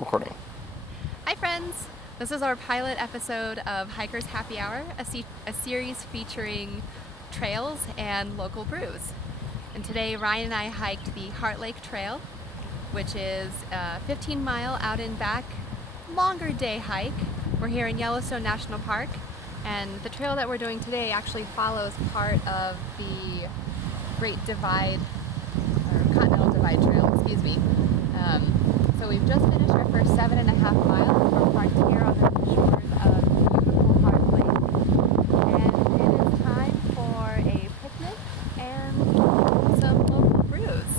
Recording. Hi friends! This is our pilot episode of Hiker's Happy Hour, a series featuring trails and local brews. And today Ryan and I hiked the Heart Lake Trail, which is a 15-mile out and back, longer day hike. We're here in Yellowstone National Park, and the trail that we're doing today actually follows part of the Great Divide, or Continental Divide Trail, excuse me. So we've just finished our first 7.5 miles. We're parked here on the shores of beautiful Heart Lake, and it is time for a picnic and some local brews.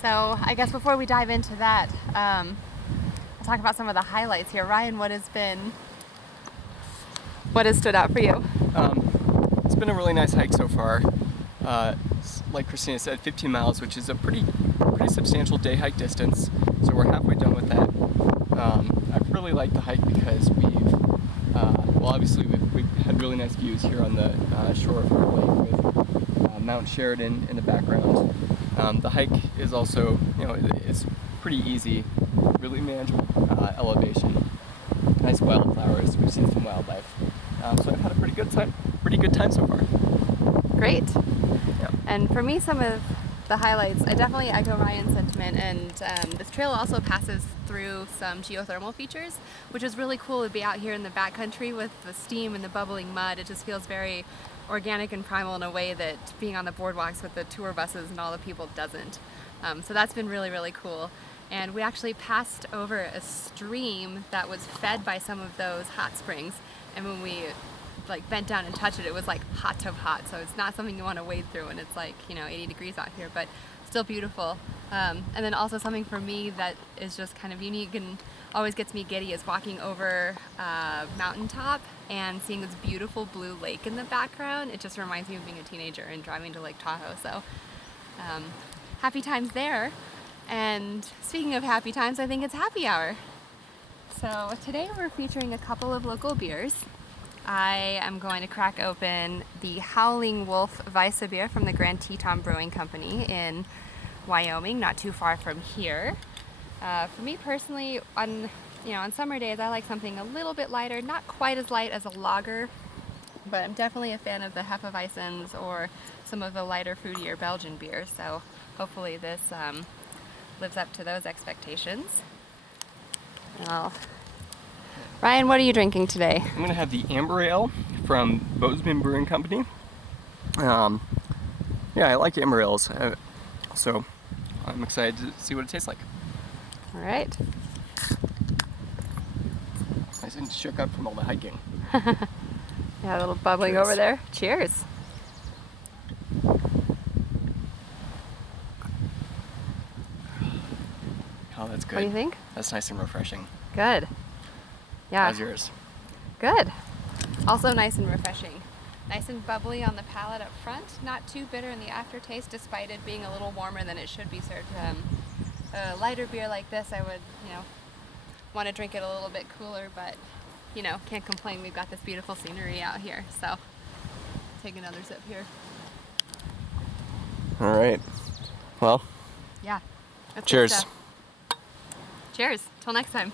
So I guess before we dive into that, I'll talk about some of the highlights here. Ryan, what has stood out for you? It's been a really nice hike so far. Like Christina said, 15 miles, which is a pretty substantial day hike distance. So we're halfway done with that. I've really liked the hike because we've had really nice views here on the shore of Heart Lake with Mount Sheridan in the background. The hike is also, it's pretty easy, really manageable elevation. Nice wildflowers. We've seen some wildlife. So I've had a pretty good time so far. Great. Yeah. And for me, some of the highlights, I definitely echo Ryan's sentiment, and this trail also passes through some geothermal features, which is really cool to be out here in the backcountry with the steam and the bubbling mud. It just feels very organic and primal in a way that being on the boardwalks with the tour buses and all the people doesn't. So that's been really, really cool. And we actually passed over a stream that was fed by some of those hot springs, and when we bent down and touched it, it was like hot tub hot. So it's not something you want to wade through, and it's 80 degrees out here, but still beautiful. And then also something for me that is just kind of unique and always gets me giddy is walking over a mountaintop and seeing this beautiful blue lake in the background. It just reminds me of being a teenager and driving to Lake Tahoe. So happy times there. And speaking of happy times, I think it's happy hour. So today we're featuring a couple of local beers. I am going to crack open the Howling Wolf Weisse beer from the Grand Teton Brewing Company in Wyoming, not too far from here. For me personally, on summer days, I like something a little bit lighter, not quite as light as a lager, but I'm definitely a fan of the Hefeweizens or some of the lighter, fruitier Belgian beers. So hopefully this lives up to those expectations. Well, Ryan, what are you drinking today? I'm going to have the Amber Ale from Bozeman Brewing Company. I like Amber Ales, so I'm excited to see what it tastes like. All right. Nice and shook up from all the hiking. Yeah, a little bubbling Cheers. over there. Cheers. Oh, that's good. What do you think? That's nice and refreshing. Good. Yeah. How's yours? Good. Also nice and refreshing. Nice and bubbly on the palate up front. Not too bitter in the aftertaste, despite it being a little warmer than it should be served. A lighter beer like this, I would, want to drink it a little bit cooler, but, can't complain. We've got this beautiful scenery out here. So, take another sip here. All right. Well, Yeah. That's good cheers. stuff. Cheers. Till next time.